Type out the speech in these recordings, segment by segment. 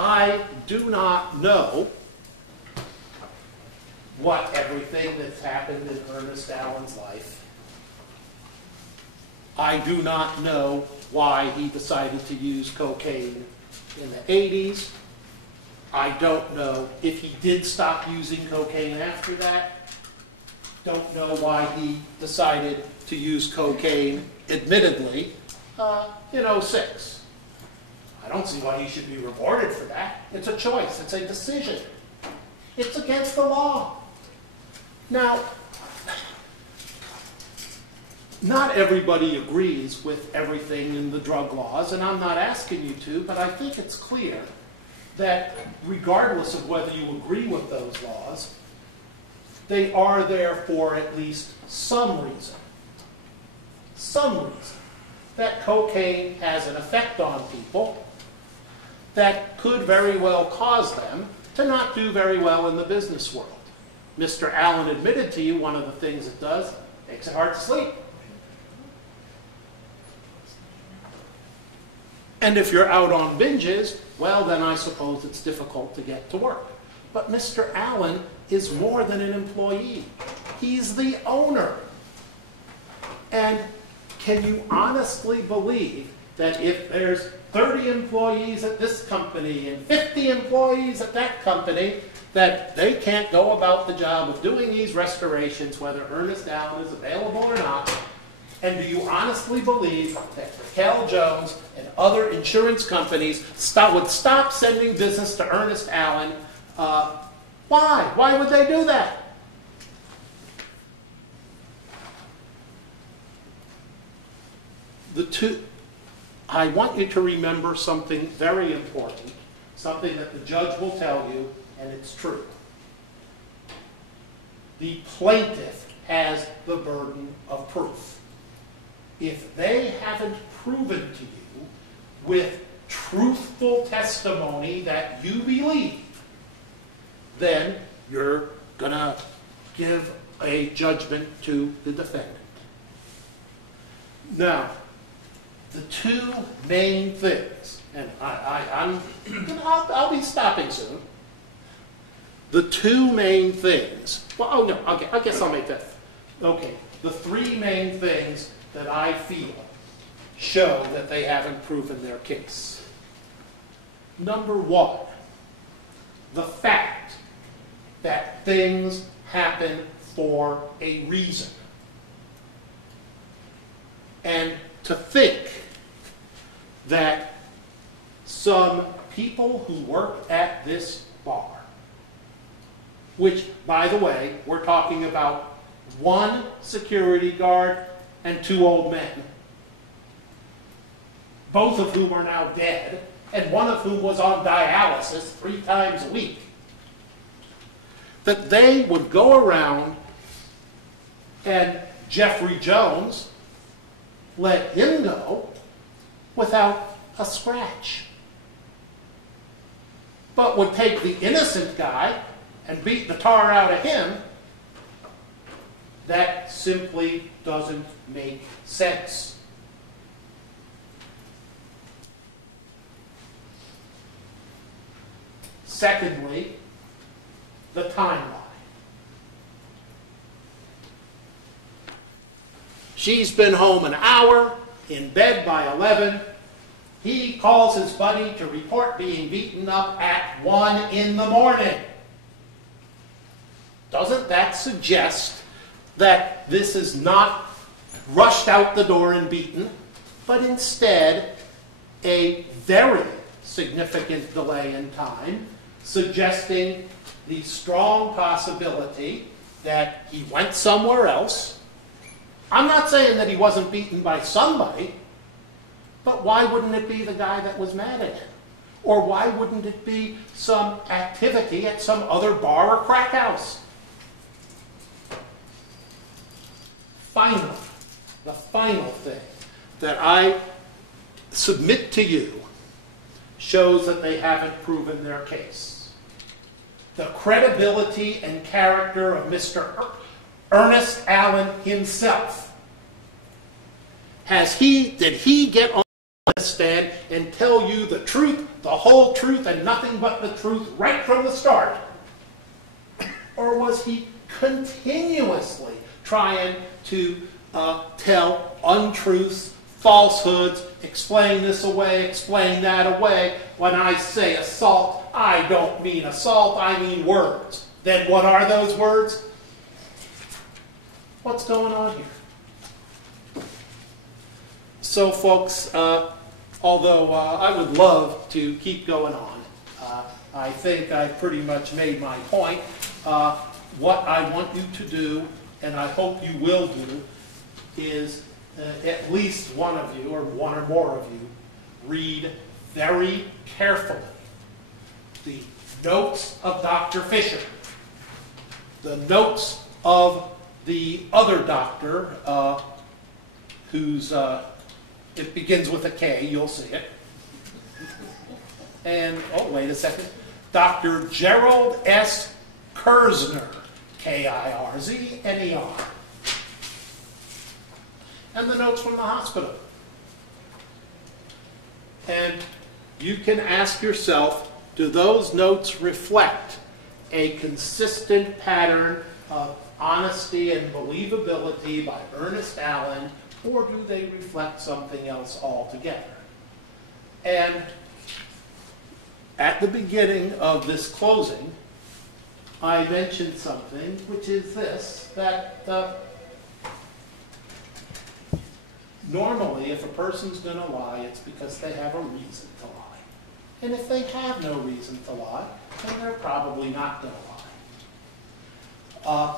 I do not know what everything that's happened in Ernest Allen's life. I do not know why he decided to use cocaine in the 80s. I don't know if he did stop using cocaine after that. Don't know why he decided to use cocaine, admittedly, in 06. I don't see why he should be rewarded for that. It's a choice. It's a decision. It's against the law. Now, not everybody agrees with everything in the drug laws, and I'm not asking you to, but I think it's clear that regardless of whether you agree with those laws, they are there for at least some reason. Some reason that cocaine has an effect on people that could very well cause them to not do very well in the business world. Mr. Allen admitted to you one of the things it does, makes it hard to sleep. And if you're out on binges, well, then I suppose it's difficult to get to work. But Mr. Allen is more than an employee. He's the owner. And can you honestly believe that if there's 30 employees at this company and 50 employees at that company, that they can't go about the job of doing these restorations, whether Ernest Allen is available or not? And do you honestly believe that Raquel Jones and other insurance companies would stop sending business to Ernest Allen? Why? Why would they do that? I want you to remember something very important, something that the judge will tell you, and it's true. The plaintiff has the burden of proof. If they haven't proven to you with truthful testimony that you believe, then you're going to give a judgment to the defendant. Now, the two main things, and I'll be stopping soon. The two main things, well, oh no, okay, I guess I'll make that. Okay, the three main things that I feel show that they haven't proven their case. Number one, the fact that things happen for a reason. And to think that some people who work at this bar, which, by the way, we're talking about one security guard and two old men, both of whom are now dead, and one of whom was on dialysis 3 times a week, that they would go around and Jeffrey Jones let him go without a scratch, but would take the innocent guy and beat the tar out of him. That simply doesn't make sense. Secondly, the timeline. She's been home an hour, in bed by 11. He calls his buddy to report being beaten up at 1 in the morning. Doesn't that suggest that this is not rushed out the door and beaten, but instead a very significant delay in time, suggesting the strong possibility that he went somewhere else? I'm not saying that he wasn't beaten by somebody, but why wouldn't it be the guy that was mad at him? Or why wouldn't it be some activity at some other bar or crack house? Finally, the final thing that I submit to you shows that they haven't proven their case. The credibility and character of Mr. Ernest Allen himself. Did he get on stand and tell you the truth, the whole truth, and nothing but the truth right from the start? Or was he continuously trying to tell untruths, falsehoods, explain this away, explain that away? When I say assault, I don't mean assault, I mean words. Then what are those words? What's going on here? So folks, although I would love to keep going on, I think I pretty much made my point. What I want you to do, and I hope you will do, is at least one of you, or one or more of you, read very carefully the notes of Dr. Fisher, the notes of the other doctor, whose, it begins with a K, you'll see it. And, oh, wait a second, Dr. Gerald S. Kirzner, K-I-R-Z-N-E-R. And the notes from the hospital. And you can ask yourself, do those notes reflect a consistent pattern of honesty and believability by Ernest Allen, or do they reflect something else altogether? And at the beginning of this closing, I mentioned something, which is this, that normally if a person's going to lie, it's because they have a reason to lie. And if they have no reason to lie, then they're probably not going to lie.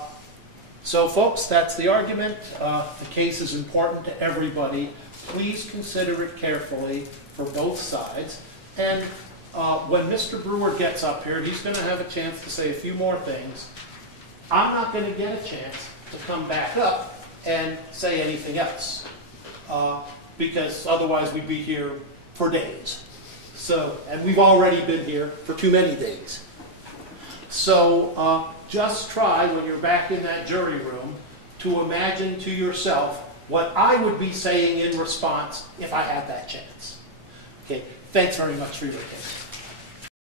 So folks, that's the argument. The case is important to everybody. Please consider it carefully for both sides. And when Mr. Brewer gets up here, he's going to have a chance to say a few more things. I'm not going to get a chance to come back up and say anything else, because otherwise we'd be here for days. So, and we've already been here for too many days. So just try, when you're back in that jury room, to imagine to yourself what I would be saying in response if I had that chance. Okay, thanks very much for your attention.